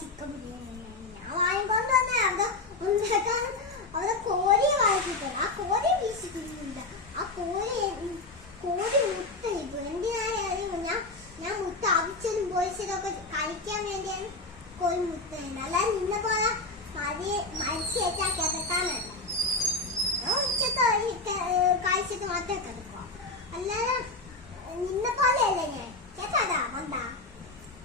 Chicken biryani ഞാൻ വാങ്ങിക്കൊണ്ട് വന്നേ. അവിടെ ഉണ്ടാക്കാൻ അവിടെ കോഴിയെ വാങ്ങിച്ചിട്ടുണ്ട്. ആ കോഴി വീശിക്കുന്നുണ്ട്. ആ കോഴി മുട്ട ഇട്ടു. എന്തിനാണ് ഞാൻ മുട്ട അവിച്ചതും പൊരിച്ചതൊക്കെ കഴിക്കാൻ വേണ്ടിയാണ് കോഴി മുട്ട ഉണ്ട്. അല്ലാതെ നിന്ന പോലെ മത്സ്യറ്റാ കിടക്കാനല്ല. ഉച്ചക്ക് കഴിച്ചിട്ട് മാത്രമേ കിടക്കുക. അല്ലാതെ നിന്ന പോലെയല്ല ഞാൻ. കേട്ടാ കൊണ്ടാ